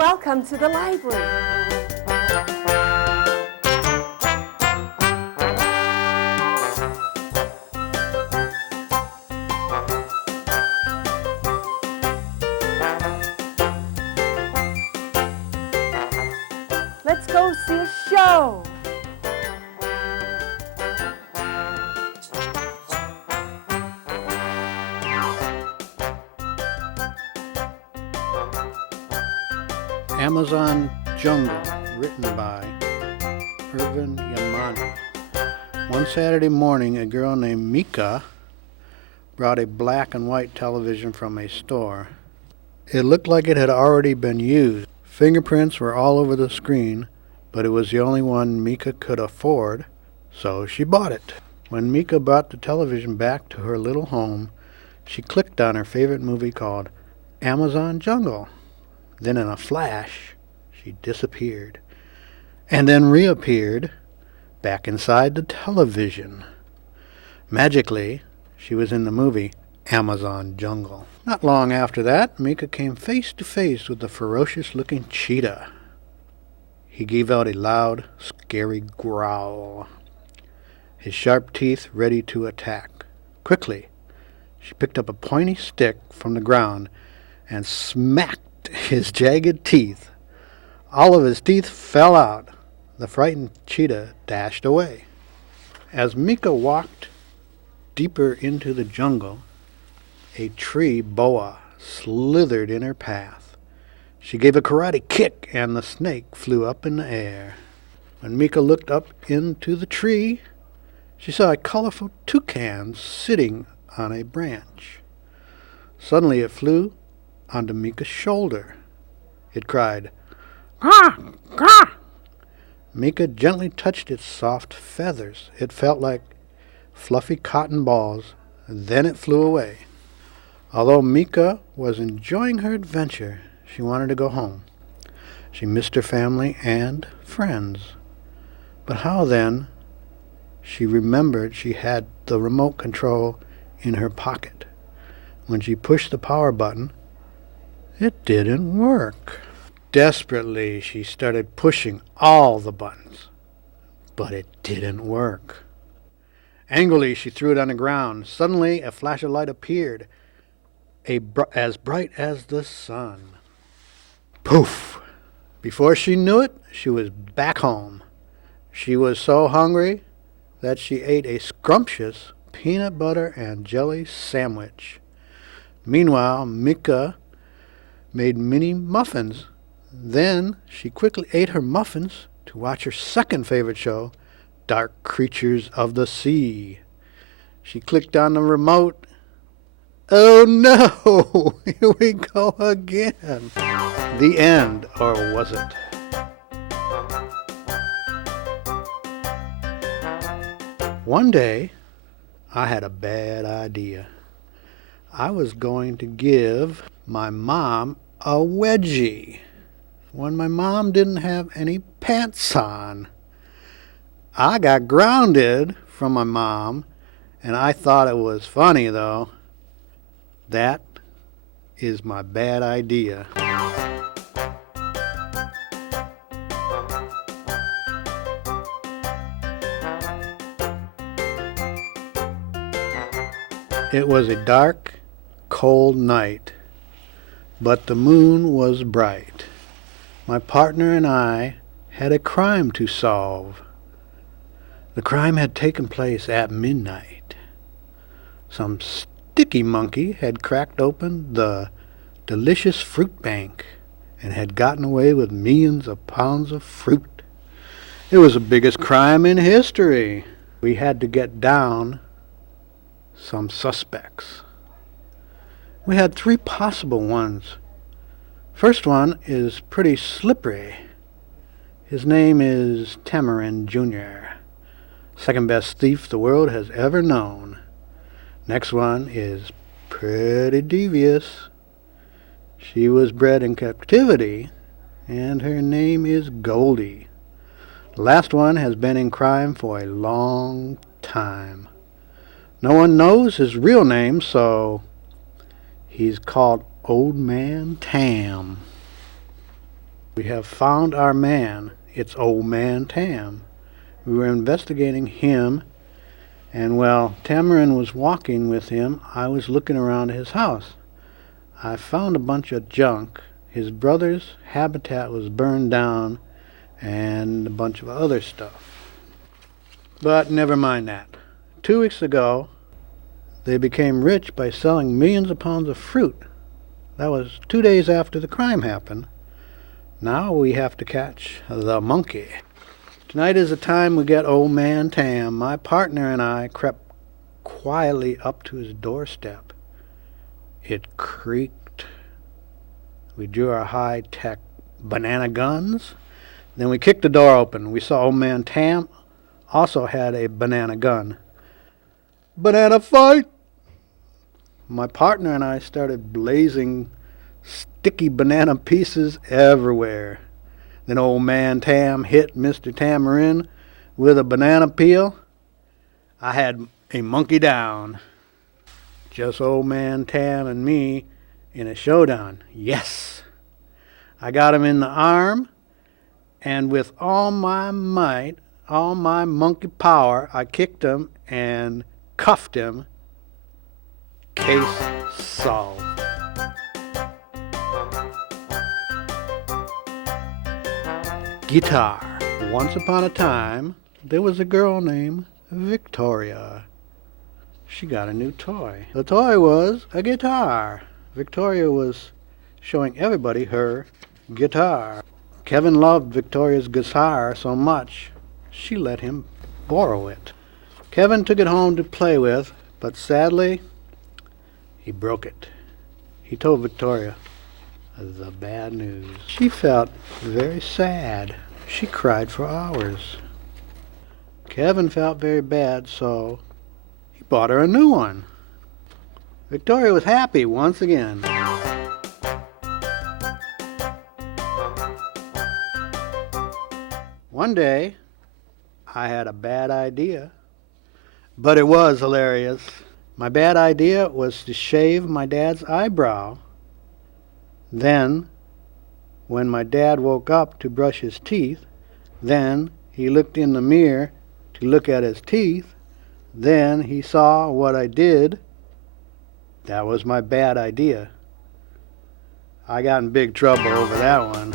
Welcome to the library. Let's go see a show. Amazon Jungle, written by Irvin Yamani. One Saturday morning, a girl named Mika brought a black and white television from a store. It looked like it had already been used. Fingerprints were all over the screen, but it was the only one Mika could afford, so she bought it. When Mika brought the television back to her little home, she clicked on her favorite movie called Amazon Jungle. Then in a flash, she disappeared, and then reappeared back inside the television. Magically, she was in the movie Amazon Jungle. Not long after that, Mika came face to face with a ferocious-looking cheetah. He gave out a loud, scary growl, his sharp teeth ready to attack. Quickly, she picked up a pointy stick from the ground and smacked his jagged teeth. All of his teeth fell out. The frightened cheetah dashed away. As Mika walked deeper into the jungle, a tree boa slithered in her path. She gave a karate kick, and the snake flew up in the air. When Mika looked up into the tree, she saw a colorful toucan sitting on a branch. Suddenly it flew onto Mika's shoulder. It cried, "Caw! Caw!" Mika gently touched its soft feathers. It felt like fluffy cotton balls. Then it flew away. Although Mika was enjoying her adventure, she wanted to go home. She missed her family and friends. But how then? She remembered she had the remote control in her pocket. When she pushed the power button, it didn't work. Desperately, she started pushing all the buttons, but it didn't work. Angrily, she threw it on the ground. Suddenly, a flash of light appeared, as bright as the sun. Poof! Before she knew it, she was back home. She was so hungry that she ate a scrumptious peanut butter and jelly sandwich. Meanwhile, Mika made mini muffins. Then she quickly ate her muffins to watch her second favorite show, Dark Creatures of the Sea. She clicked on the remote. Oh no! Here we go again. The end, or was it? One day, I had a bad idea. I was going to give my mom a wedgie when my mom didn't have any pants on. I got grounded from my mom, and I thought it was funny, though. That is my bad idea. It was a dark, cold night, but the moon was bright. My partner and I had a crime to solve. The crime had taken place at midnight. Some sticky monkey had cracked open the delicious fruit bank and had gotten away with millions of pounds of fruit. It was the biggest crime in history. We had to get down some suspects. We had 3 possible ones. First one is pretty slippery. His name is Tamarin Jr., second best thief the world has ever known. Next one is pretty devious. She was bred in captivity, and her name is Goldie. The last one has been in crime for a long time. No one knows his real name, so he's called Old Man Tam. We have found our man. It's Old Man Tam. We were investigating him, and while Tamarin was walking with him, I was looking around his house. I found a bunch of junk. His brother's habitat was burned down, and a bunch of other stuff. But never mind that. 2 weeks ago, they became rich by selling millions of pounds of fruit. That was 2 days after the crime happened. Now we have to catch the monkey. Tonight is the time we get Old Man Tam. My partner and I crept quietly up to his doorstep. It creaked. We drew our high-tech banana guns. Then we kicked the door open. We saw Old Man Tam also had a banana gun. Banana fight! My partner and I started blazing sticky banana pieces everywhere. Then Old Man Tam hit Mr. Tamarin with a banana peel. I had a monkey down. Just Old Man Tam and me in a showdown. Yes! I got him in the arm, and with all my might, all my monkey power, I kicked him and cuffed him. Case solved. Guitar. Once upon a time, there was a girl named Victoria. She got a new toy. The toy was a guitar. Victoria was showing everybody her guitar. Kevin loved Victoria's guitar so much, she let him borrow it. Kevin took it home to play with, but sadly, he broke it. He told Victoria the bad news. She felt very sad. She cried for hours. Kevin felt very bad, so he bought her a new one. Victoria was happy once again. One day, I had a bad idea, but it was hilarious. My bad idea was to shave my dad's eyebrow. Then, when my dad woke up to brush his teeth, then he looked in the mirror to look at his teeth, then he saw what I did. That was my bad idea. I got in big trouble over that one.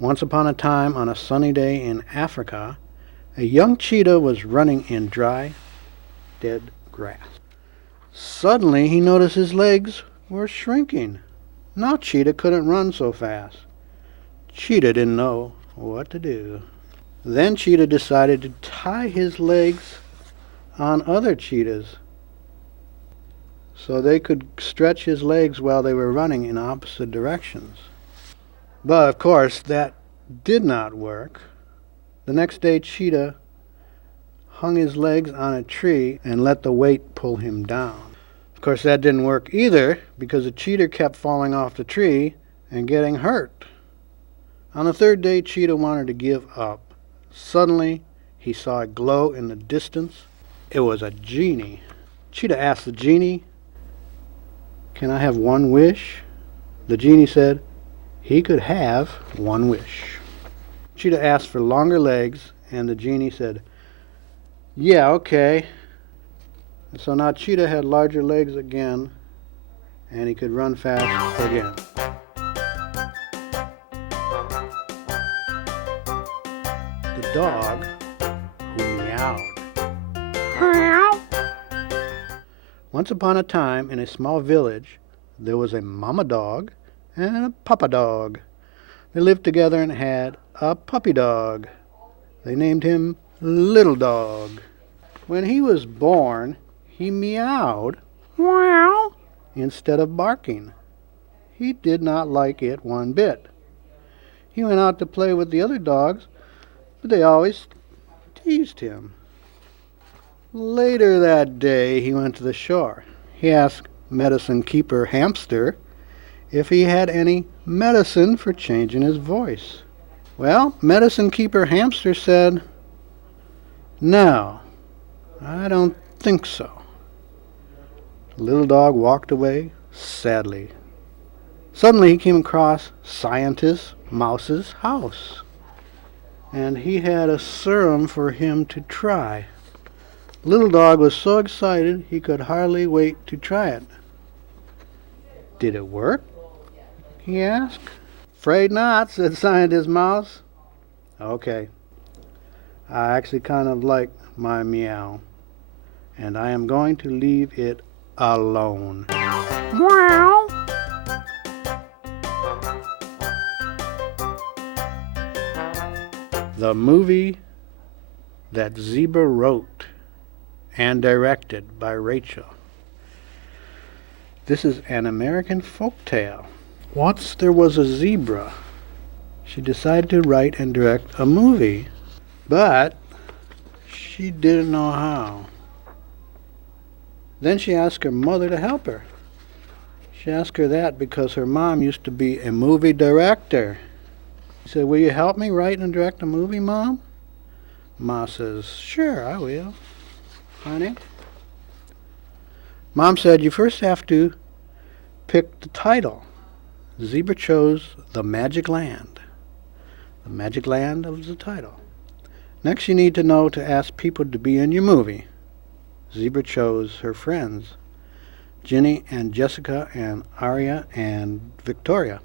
Once upon a time, on a sunny day in Africa, a young cheetah was running in dry, dead grass. Suddenly, he noticed his legs were shrinking. Now Cheetah couldn't run so fast. Cheetah didn't know what to do. Then Cheetah decided to tie his legs on other cheetahs so they could stretch his legs while they were running in opposite directions. But of course, that did not work. The next day, Cheetah hung his legs on a tree and let the weight pull him down. Of course, that didn't work either because the cheetah kept falling off the tree and getting hurt. On the third day, Cheetah wanted to give up. Suddenly, he saw a glow in the distance. It was a genie. Cheetah asked the genie, "Can I have one wish?" The genie said he could have one wish. Cheetah asked for longer legs, and the genie said, "Yeah, okay." And so now Cheetah had larger legs again, and he could run fast again. The dog who meowed. Once upon a time, in a small village, there was a mama dog and a papa dog. They lived together and had a puppy dog. They named him Little Dog. When he was born, he meowed "Meow" instead of barking. He did not like it one bit. He went out to play with the other dogs, but they always teased him. Later that day, he went to the shore. He asked Medicine Keeper Hamster if he had any medicine for changing his voice. Well, Medicine Keeper Hamster said, No, I don't think so. The little dog walked away sadly. Suddenly he came across Scientist Mouse's house, and he had a serum for him to try. Little dog was so excited he could hardly wait to try it. Did it work? He asked. Afraid not, said Scientist Mouse. Okay, I actually kind of like my meow, and I am going to leave it alone. Meow. The movie that Zebra wrote and directed by Rachel. This is an American folk tale. Once there was a zebra. She decided to write and direct a movie, but she didn't know how. Then she asked her mother to help her. She asked her that because her mom used to be a movie director. She said, "Will you help me write and direct a movie, Mom?" Ma says, "Sure, I will, honey." Mom said, "You first have to pick the title." Zebra chose The Magic Land. The Magic Land was the title. Next, you need to know to ask people to be in your movie. Zebra chose her friends, Ginny and Jessica and Aria and Victoria.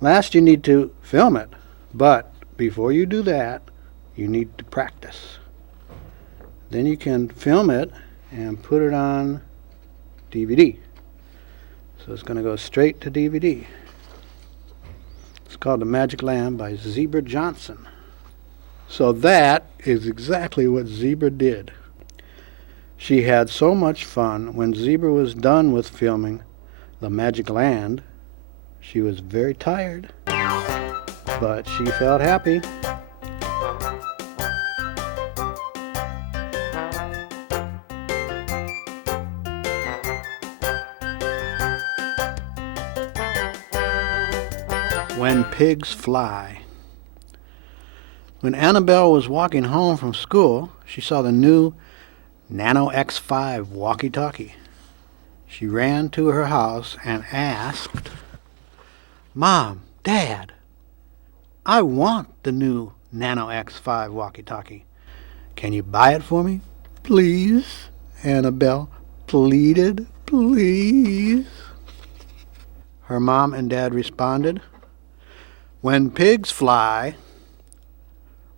Last, you need to film it, but before you do that, you need to practice. Then you can film it and put it on DVD. So it's going to go straight to DVD. It's called The Magic Land by Zebra Johnson. So that is exactly what Zebra did. She had so much fun. When Zebra was done with filming The Magic Land, she was very tired, but she felt happy. When Pigs Fly. When Annabelle was walking home from school, she saw the new Nano X5 walkie-talkie. She ran to her house and asked, "Mom, Dad, I want the new Nano X5 walkie-talkie. Can you buy it for me, please?" Annabelle pleaded. "Please." Her mom and dad responded, "When pigs fly."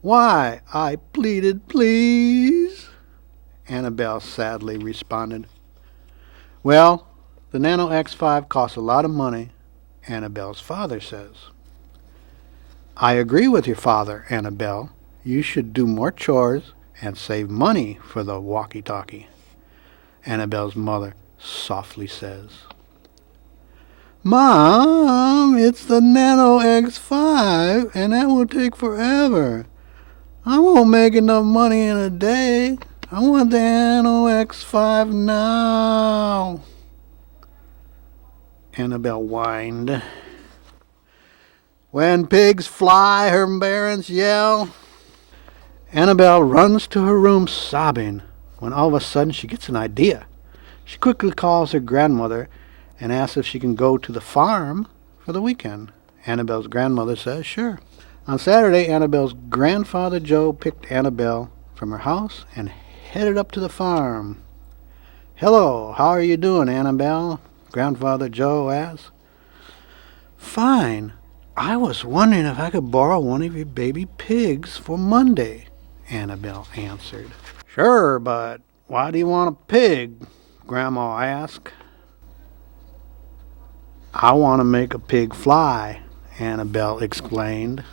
"Why, I pleaded, please," Annabelle sadly responded. "Well, the Nano X5 costs a lot of money," Annabelle's father says. "I agree with your father, Annabelle. You should do more chores and save money for the walkie-talkie," Annabelle's mother softly says. "Mom, it's the Nano X5, and that will take forever. I won't make enough money in a day. I want the Nano X5 now," Annabelle whined. "When pigs fly," her parents yell. Annabelle runs to her room sobbing when all of a sudden she gets an idea. She quickly calls her grandmother and asks if she can go to the farm for the weekend. Annabelle's grandmother says sure. On Saturday, Annabelle's grandfather Joe picked Annabelle from her house and headed up to the farm. "Hello, how are you doing, Annabelle?" Grandfather Joe asked. "Fine. I was wondering if I could borrow one of your baby pigs for Monday," Annabelle answered. "Sure, but why do you want a pig?" Grandma asked. "I want to make a pig fly," Annabelle explained.